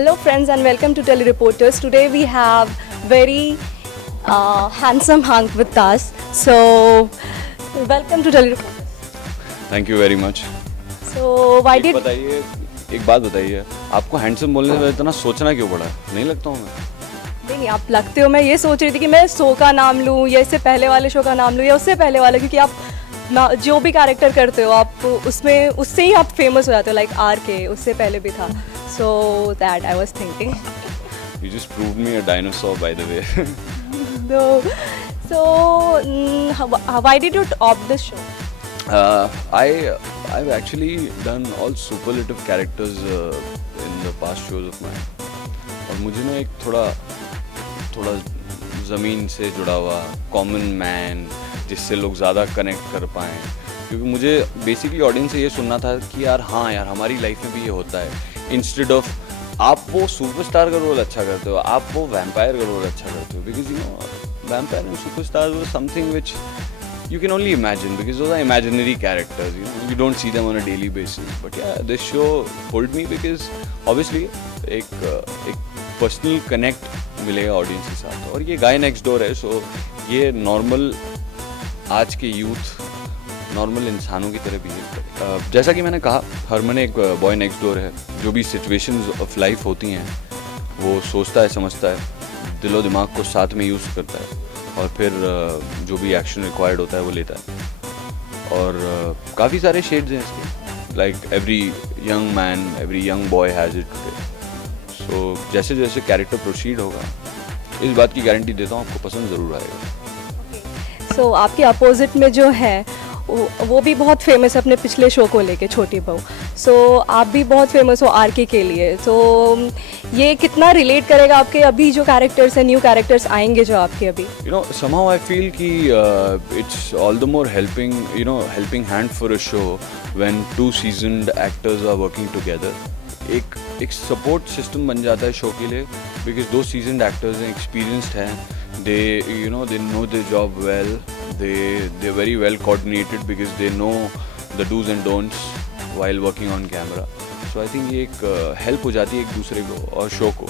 Hello friends and welcome to Telereporters. Today we have very handsome Hank with us. So welcome to Telereporters. Thank you very much. So why did बताइए, एक बात बताइए, आपको handsome बोलने से इतना सोचना क्यों पड़ा? नहीं लगता हूँ मैं? नहीं आप लगते हो। मैं ये सोच रही थी कि मैं शो का नाम लूँ या इससे पहले वाले शो का नाम लूँ या उससे पहले वाले, क्योंकि आप जो भी कैरेक्टर करते हो आप उसमें उससे ही आप फेमस हो जाते हो, लाइक RK उससे पहले भी था. So that I was thinking. You just proved me a dinosaur, by the way. No. So why did you opt this show? I've actually done all superlative characters in the past shows of mine. और मुझे ना एक थोड़ा ज़मीन से जुड़ा हुआ common man, जिससे लोग ज़्यादा कनेक्ट कर पाएँ, क्योंकि मुझे बेसिकली ऑडियंस से ये सुनना था कि यार हाँ यार हमारी लाइफ में भी ये होता है, इंस्टेड ऑफ आप वो सुपरस्टार का रोल अच्छा करते हो, आप वो वैम्पायर का रोल अच्छा करते हो, because you know vampire and superstar was something which you can only imagine, because those are imaginary characters, you don't see them on a daily basis. But yeah, this show pulled me because obviously एक personal connect मिलेगा audience के साथ, और ये guy next door है, सो ये normal आज के यूथ नॉर्मल इंसानों की तरह बिहेव करे। जैसा कि मैंने कहा, हरमन एक बॉय नेक्स्ट डोर है, जो भी सिचुएशंस ऑफ लाइफ होती हैं वो सोचता है, समझता है, दिलो दिमाग को साथ में यूज़ करता है, और फिर जो भी एक्शन रिक्वायर्ड होता है वो लेता है। और काफ़ी सारे शेड्स हैं इसके, like every young man, every young boy has it today. So जैसे जैसे कैरेक्टर प्रोसीड होगा, इस बात की गारंटी देता हूँ आपको पसंद ज़रूर आएगा। सो आपके अपोजिट में जो है वो भी बहुत फेमस है अपने पिछले शो को लेके, छोटी बहू. सो आप भी बहुत फेमस हो RK के लिए. तो ये कितना रिलेट करेगा आपके अभी जो कैरेक्टर्स हैं, न्यू कैरेक्टर्स आएंगे जो आपके अभी? You know, somehow I feel कि it's all the more helping hand for a show when two seasoned actors are working together. एक सपोर्ट सिस्टम बन जाता है शो के लिए, बिकॉज दो सीजनड एक्टर्स हैं, एक्सपीरियंस्ड हैं, they know their job well, they're very well coordinated because they know the do's and don'ts while working on camera. So I think ये एक हेल्प हो जाती है एक दूसरे को और शो को,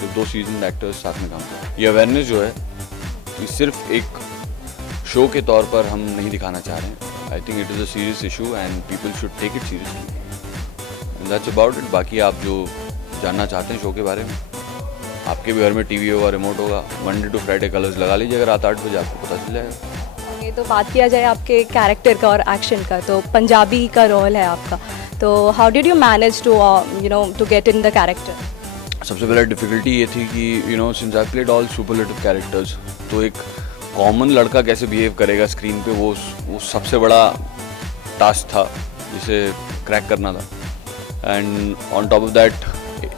जब दो सीजनड एक्टर्स साथ में काम करते हैं। ये अवेयरनेस जो है ये सिर्फ एक शो के तौर पर हम नहीं दिखाना चाह रहे हैं। I think it is a serious issue and people should take it seriously, and that's about it. बाकी आप जो जानना चाहते हैं शो के बारे में, आपके भी घर में टीवी होगा, रिमोट होगा, मंडे टू फ्राइडे कलर्स लगा लीजिएगा रात 8 बजे, आपको पता चल जाएगा। ये तो बात किया जाए आपके कैरेक्टर का और एक्शन का, तो पंजाबी का रोल है आपका, तो how did you manage to get in the character? सबसे पहले डिफ़िकल्टी ये थी कि since I played all superlative characters, तो एक कॉमन लड़का कैसे बिहेव करेगा स्क्रीन पे, वो सबसे बड़ा टास्क था जिसे क्रैक करना था। And on top of that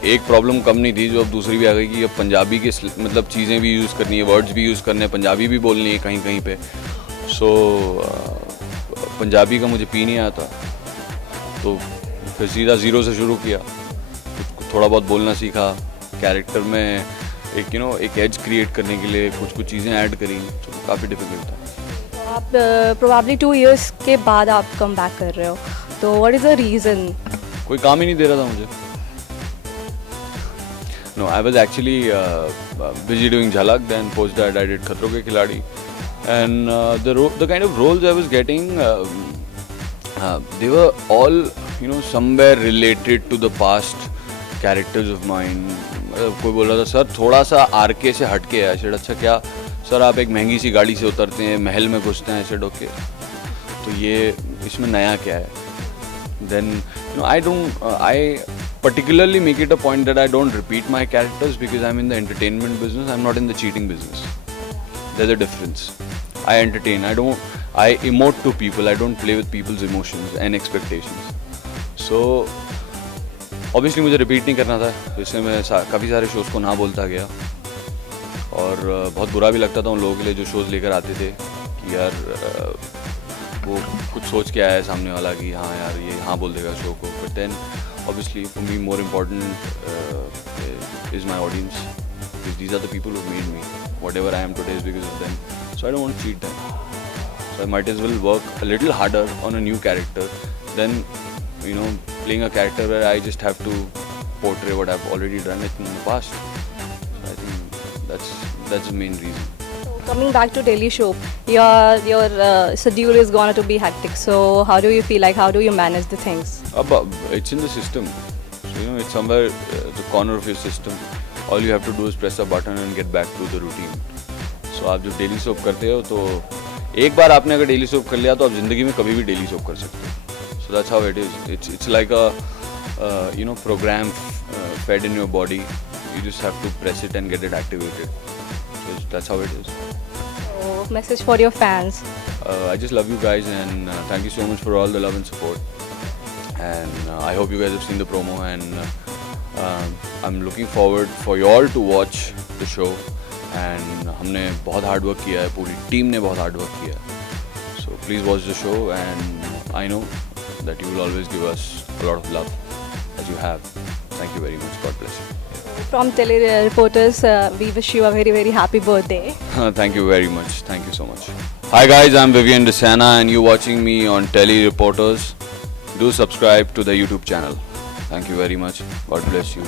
एक प्रॉब्लम कम नहीं थी जो अब दूसरी भी आ गई कि अब पंजाबी के मतलब चीज़ें भी यूज़ करनी है, वर्ड्स भी यूज़ करने हैं, पंजाबी भी बोलनी है कहीं कहीं पे। सो पंजाबी का मुझे पी नहीं आता, तो फिर सीधा ज़ीरो से शुरू किया, थोड़ा बहुत बोलना सीखा, कैरेक्टर में एक एज क्रिएट करने के लिए कुछ चीज़ें ऐड करी, तो काफ़ी डिफिकल्ट था। तो आप प्रोबेबली 2 years के बाद आप कम बैक कर रहे हो, तो व्हाट इज़ द रीज़न? कोई काम ही नहीं दे रहा था मुझे। No, I was actually busy doing Jhalak, then post that I did Khatron Ke Khiladi, and the kind of roles I was getting, they were all somewhere related to the past characters of mine. कोई बोल रहा था sir थोड़ा सा RK से हटके है, ऐसे अच्छा क्या सर आप एक महंगी सी गाड़ी से उतरते हैं, महल में घुसते हैं ऐसे डोके, तो ये इसमें नया क्या है? Then I particularly make it a point that I don't repeat my characters because I'm in the entertainment business, I'm not in the cheating business. There's a difference. I entertain, I emote to people, I don't play with people's emotions and expectations. So obviously मुझे repeat नहीं करना था, इसलिए मैं काफ़ी सारे shows को ना बोलता गया, और बहुत बुरा भी लगता था उन लोगों के लिए जो शोज़ लेकर आते थे कि यार वो कुछ सोच के आया है सामने वाला कि हाँ यार ये हाँ बोल देगा शो को, but then obviously for me more important is my audience, because these are the people who made me whatever I am today is because of them, so I don't want to cheat them, so I might as well work a little harder on a new character than playing a character where I just have to portray what I've already done it in the past. So I think that's the main reason. So coming back to Daily Show, your schedule is going to be hectic. So how do you feel like? How do you manage the things? It's in the system. So you know, it's somewhere the corner of your system. All you have to do is press a button and get back to the routine. So आप जब daily soap करते हो तो एक बार आपने अगर daily soap कर लिया तो आप ज़िंदगी में कभी भी डेली सोप कर सकते हो. So that's how it is. It's like a program fed in your body. You just have to press it and get it activated. So that's how it is. So message for your fans. I just love you guys and thank you so much for all the love and support. And I hope you guys have seen the promo and I'm looking forward for you all to watch the show. And हमने बहुत hard work किया है, पूरी team ने बहुत hard work किया है. So please watch the show and I know that you will always give us a lot of love as you have. Thank you very much. God bless you. From Tele Reporters, we wish you a very, very happy birthday. Thank you very much. Thank you so much. Hi guys, I'm Vivian Desana and you're watching me on Tele Reporters. Do subscribe to the YouTube channel. Thank you very much. God bless you.